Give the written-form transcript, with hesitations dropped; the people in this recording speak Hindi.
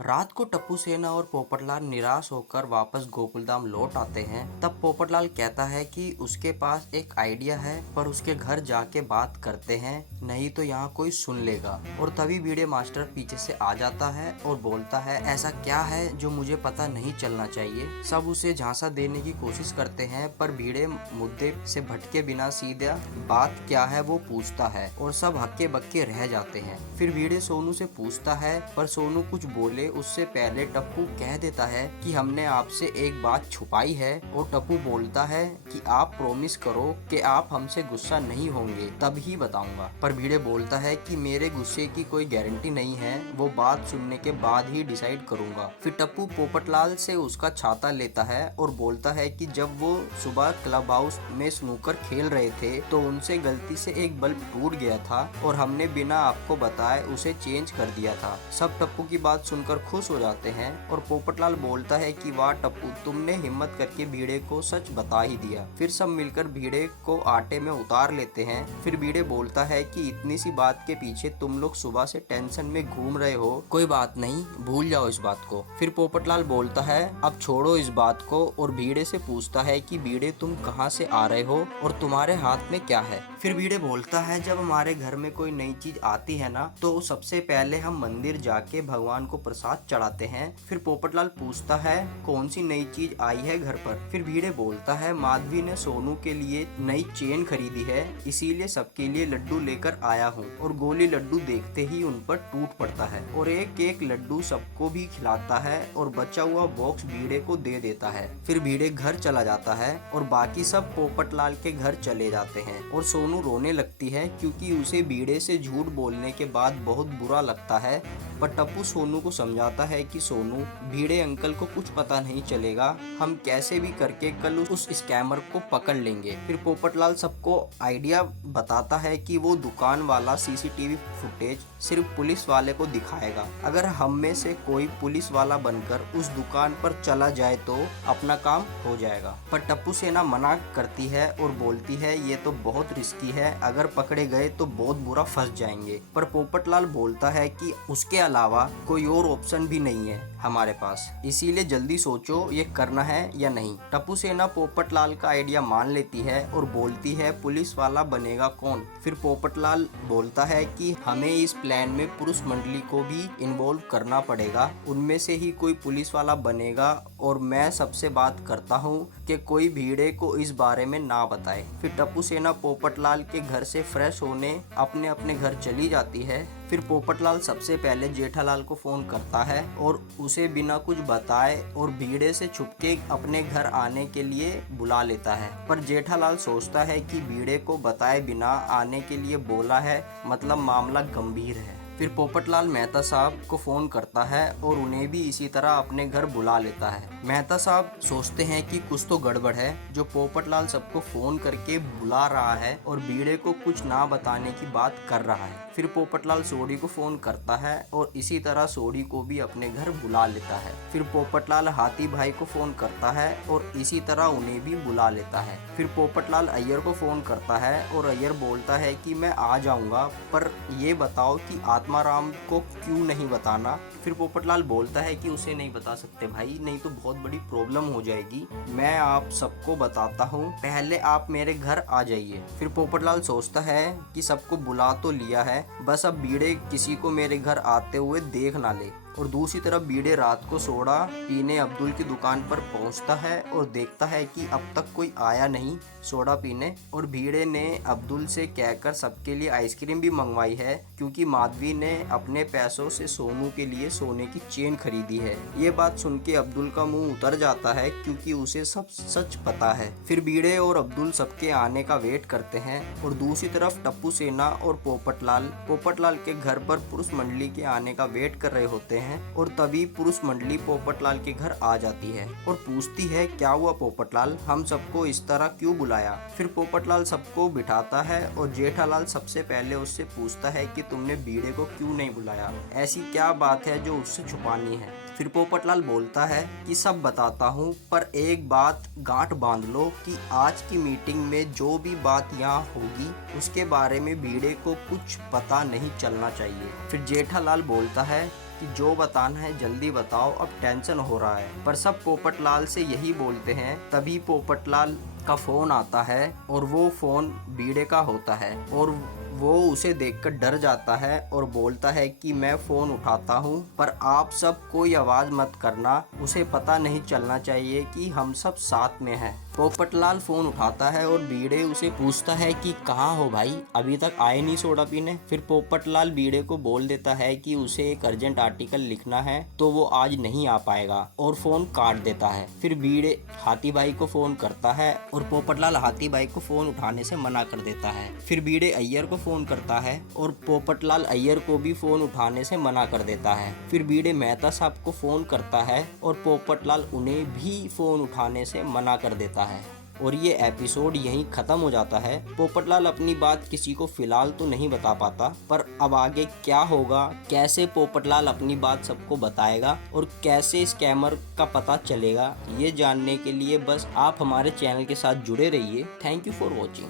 रात को टप्पू सेना और पोपटलाल निराश होकर वापस गोकुलधाम लौट आते हैं। तब पोपटलाल कहता है कि उसके पास एक आइडिया है, पर उसके घर जाके बात करते हैं, नहीं तो यहाँ कोई सुन लेगा। और तभी भिड़े मास्टर पीछे से आ जाता है और बोलता है, ऐसा क्या है जो मुझे पता नहीं चलना चाहिए। सब उसे झांसा देने की कोशिश करते हैं, पर भिड़े मुद्दे से भटके बिना सीधा बात क्या है वो पूछता है और सब हक्के बक्के रह जाते हैं। फिर भिड़े सोनू से पूछता है, पर सोनू कुछ बोले उससे पहले टप्पू कह देता है कि हमने आपसे एक बात छुपाई है। और टप्पू बोलता है कि आप प्रॉमिस करो कि आप हमसे गुस्सा नहीं होंगे, तब ही बताऊंगा। पर भिड़े बोलता है कि मेरे गुस्से की कोई गारंटी नहीं है, वो बात सुनने के बाद ही डिसाइड करूंगा। फिर टप्पू पोपटलाल से उसका छाता लेता है और बोलता है कि जब वो सुबह क्लब हाउस में स्नूकर खेल रहे थे तो उनसे गलती से एक बल्ब टूट गया था और हमने बिना आपको बताए उसे चेंज कर दिया था। सब टप्पू की बात सुनकर खुश हो जाते हैं और पोपटलाल बोलता है कि वाह टप्पू, तुमने हिम्मत करके भिड़े को सच बता ही दिया। फिर सब मिलकर भिड़े को आटे में उतार लेते हैं। फिर भिड़े बोलता है कि इतनी सी बात के पीछे तुम लोग सुबह से टेंशन में घूम रहे हो, कोई बात नहीं, भूल जाओ इस बात को। फिर पोपटलाल बोलता है अब छोड़ो इस बात को और भिड़े से पूछता है कि भिड़े तुम कहाँ से आ रहे हो और तुम्हारे हाथ में क्या है। फिर भिड़े बोलता है जब हमारे घर में कोई नई चीज आती है ना तो सबसे पहले हम मंदिर जाके भगवान को प्रसाद चढ़ाते हैं। फिर पोपटलाल पूछता है कौन सी नई चीज आई है घर पर। फिर भिड़े बोलता है माधवी ने सोनू के लिए नई चेन खरीदी है, इसीलिए सबके लिए लड्डू लेकर आया हूँ। और गोली लड्डू देखते ही उन पर टूट पड़ता है और एक एक लड्डू सबको भी खिलाता है और बचा हुआ बॉक्स भिड़े को दे देता है। फिर भिड़े घर चला जाता है और बाकी सब पोपटलाल के घर चले जाते हैं और सोनू रोने लगती है क्योंकि उसे भिड़े से झूठ बोलने के बाद बहुत बुरा लगता है। पर टप्पू सोनू को समझाता है कि सोनू, भिड़े अंकल को कुछ पता नहीं चलेगा, हम कैसे भी करके कल उस स्कैमर को पकड़ लेंगे। फिर पोपटलाल सबको आइडिया बताता है कि वो दुकान वाला सीसीटीवी फुटेज सिर्फ पुलिस वाले को दिखाएगा। अगर हम में से कोई पुलिस वाला बनकर उस दुकान पर चला जाए तो अपना काम हो जाएगा। पर टप्पू सेना मना करती है और बोलती है ये तो बहुत रिस्की है, अगर पकड़े गए तो बहुत बुरा फंस जाएंगे। पर पोपटलाल बोलता है कि उसके अलावा कोई और ऑप्शन भी नहीं है हमारे पास, इसीलिए जल्दी सोचो ये करना है या नहीं। टप्पू सेना पोपटलाल का आइडिया मान लेती है और बोलती है पुलिस वाला बनेगा कौन। फिर पोपटलाल बोलता है कि हमें इस प्लान में पुरुष मंडली को भी इन्वॉल्व करना पड़ेगा, उनमें से ही कोई पुलिस वाला बनेगा और मैं सबसे बात करता हूँ कि कोई भिड़े को इस बारे में ना बताए। फिर टप्पू सेना पोपटलाल के घर से फ्रेश होने अपने अपने घर चली जाती है। फिर पोपटलाल सबसे पहले जेठालाल को फोन करता है और उसे बिना कुछ बताए और भिड़े से छुपके अपने घर आने के लिए बुला लेता है। पर जेठालाल सोचता है कि भिड़े को बताए बिना आने के लिए बोला है, मतलब मामला गंभीर है। फिर पोपटलाल मेहता साहब को फोन करता है और उन्हें भी इसी तरह अपने घर बुला लेता है। मेहता साहब सोचते हैं कि कुछ तो गड़बड़ है जो पोपटलाल सबको फोन करके बुला रहा है और भिड़े को कुछ ना बताने की बात कर रहा है। फिर पोपटलाल सोडी को फोन करता है और इसी तरह सोडी को भी अपने घर बुला लेता है। फिर पोपटलाल हाथी भाई को फोन करता है और इसी तरह उन्हें भी बुला लेता है। फिर पोपटलाल अय्यर को फोन करता है और अय्यर बोलता है कि मैं आ जाऊंगा, पर ये बताओ कि आत्माराम को क्यों नहीं बताना। फिर पोपटलाल बोलता है कि उसे नहीं बता सकते भाई, नहीं तो बहुत बड़ी प्रॉब्लम हो जाएगी, मैं आप सबको बताता हूँ, पहले आप मेरे घर आ जाइए। फिर पोपटलाल सोचता है कि सबको बुला तो लिया है, बस अब भिड़े किसी को मेरे घर आते हुए देख ना ले। और दूसरी तरफ भिड़े रात को सोडा पीने अब्दुल की दुकान पर पहुंचता है और देखता है कि अब तक कोई आया नहीं सोडा पीने। और भिड़े ने अब्दुल से कहकर सबके लिए आइसक्रीम भी मंगवाई है क्योंकि माधवी ने अपने पैसों से सोनू के लिए सोने की चेन खरीदी है। ये बात सुन के अब्दुल का मुंह उतर जाता है क्योंकि उसे सब सच पता है। फिर भिड़े और अब्दुल सबके आने का वेट करते हैं और दूसरी तरफ टप्पू सेना और पोपटलाल के घर पर पुरुष मंडली के आने का वेट कर रहे होते हैं। और तभी पुरुष मंडली पोपटलाल के घर आ जाती है और पूछती है क्या हुआ पोपटलाल, हम सबको इस तरह क्यों बुलाया। फिर पोपटलाल सबको बिठाता है और जेठालाल सबसे पहले उससे पूछता है कि तुमने भिड़े को क्यों नहीं बुलाया, ऐसी क्या बात है जो उससे छुपानी है। फिर पोपटलाल बोलता है कि सब बताता हूँ, पर एक बात गांठ बांध लो कि आज की मीटिंग में जो भी बात यहाँ होगी उसके बारे में भिड़े को कुछ पता नहीं चलना चाहिए। फिर जेठालाल बोलता है कि जो बताना है जल्दी बताओ, अब टेंशन हो रहा है। पर सब पोपटलाल से यही बोलते हैं। तभी पोपटलाल का फोन आता है और वो फोन बीड़े का होता है और वो उसे देखकर डर जाता है और बोलता है कि मैं फ़ोन उठाता हूँ, पर आप सब कोई आवाज़ मत करना, उसे पता नहीं चलना चाहिए कि हम सब साथ में हैं। पोपटलाल फ़ोन उठाता है और बीड़े उसे पूछता है कि कहाँ हो भाई, अभी तक आए नहीं सोडा पीने। फिर पोपटलाल बीड़े को बोल देता है कि उसे एक अर्जेंट आर्टिकल लिखना है तो वो आज नहीं आ पाएगा और फ़ोन काट देता है। फिर बीड़े हाथी भाई को फ़ोन करता है और पोपटलाल हाथी भाई को फ़ोन उठाने से मना कर देता है। फिर बीड़े अय्यर को फ़ोन करता है और पोपटलाल अय्यर को भी फ़ोन उठाने से मना कर देता है। फिर बीड़े मेहता साहब को फ़ोन करता है और पोपटलाल उन्हें भी फ़ोन उठाने से मना कर देता है। और ये एपिसोड यहीं ख़त्म हो जाता है। पोपटलाल अपनी बात किसी को फ़िलहाल तो नहीं बता पाता, पर अब आगे क्या होगा, कैसे पोपटलाल अपनी बात सबको बताएगा और कैसे स्कैमर का पता चलेगा, ये जानने के लिए बस आप हमारे चैनल के साथ जुड़े रहिए। Thank you for watching.